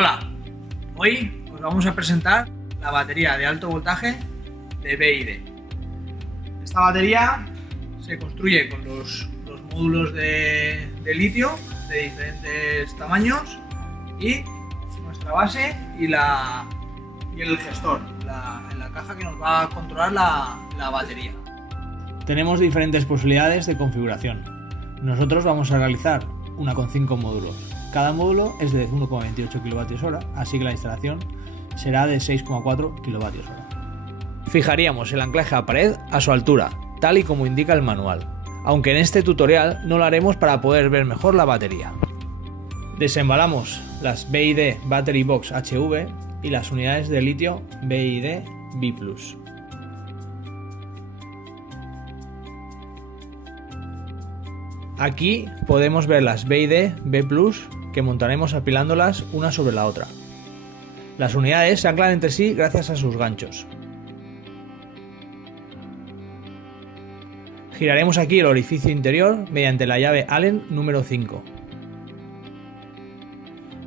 Hola, hoy os vamos a presentar la batería de alto voltaje de BYD. Esta batería se construye con los módulos de litio de diferentes tamaños y nuestra base y el gestor, en la caja que nos va a controlar la batería. Tenemos diferentes posibilidades de configuración. Nosotros vamos a realizar una con 5 módulos. Cada módulo es de 1,28 kWh, así que la instalación será de 6,4 kWh. Fijaríamos el anclaje a pared a su altura, tal y como indica el manual, aunque en este tutorial no lo haremos para poder ver mejor la batería. Desembalamos las BYD Battery Box HV y las unidades de litio BYD B+. Aquí podemos ver las BYD B+, que montaremos apilándolas una sobre la otra. Las unidades se anclan entre sí gracias a sus ganchos. Giraremos aquí el orificio interior mediante la llave Allen número 5.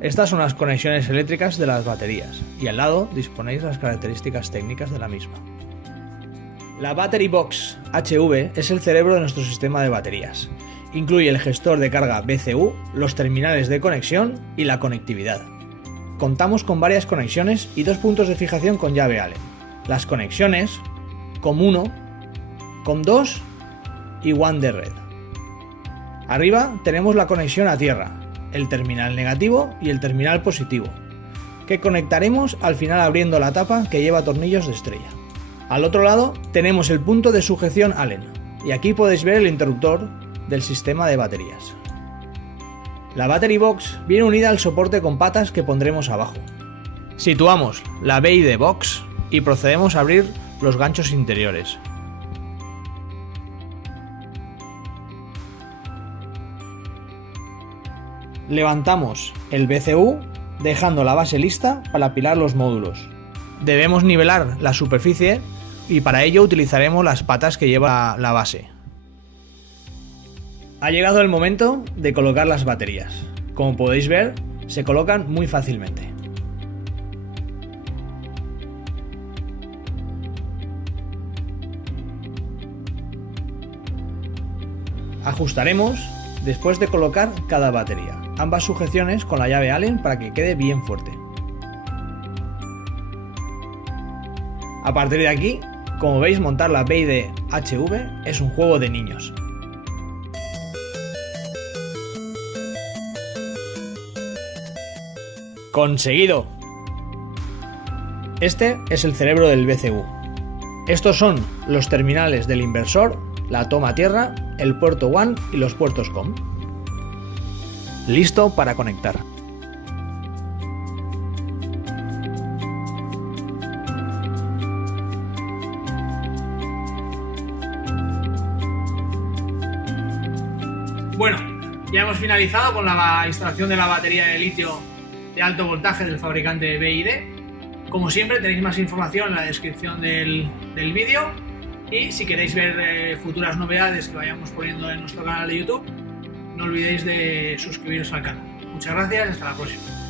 Estas son las conexiones eléctricas de las baterías y al lado disponéis las características técnicas de la misma. La Battery Box HV es el cerebro de nuestro sistema de baterías. Incluye el gestor de carga BCU, los terminales de conexión y la conectividad. Contamos con varias conexiones y 2 puntos de fijación con llave Allen. Las conexiones COM1, COM2 y WAN de red. Arriba tenemos la conexión a tierra, el terminal negativo y el terminal positivo, que conectaremos al final abriendo la tapa que lleva tornillos de estrella. Al otro lado tenemos el punto de sujeción Allen y aquí podéis ver el interruptor del sistema de baterías. La Battery Box viene unida al soporte con patas que pondremos abajo. Situamos la BYD Box y procedemos a abrir los ganchos interiores. Levantamos el BCU dejando la base lista para apilar los módulos. Debemos nivelar la superficie y para ello utilizaremos las patas que lleva la base. Ha llegado el momento de colocar las baterías. Como podéis ver, se colocan muy fácilmente. Ajustaremos después de colocar cada batería, ambas sujeciones con la llave Allen para que quede bien fuerte. A partir de aquí, como veis, montar la BYD HV es un juego de niños. ¡Conseguido! Este es el cerebro del BCU. Estos son los terminales del inversor, la toma a tierra, el puerto WAN y los puertos COM. Listo para conectar. Bueno, ya hemos finalizado con la instalación de la batería de litio de alto voltaje del fabricante BYD. Como siempre, tenéis más información en la descripción del vídeo y si queréis ver futuras novedades que vayamos poniendo en nuestro canal de YouTube, no olvidéis de suscribiros al canal. Muchas gracias y hasta la próxima.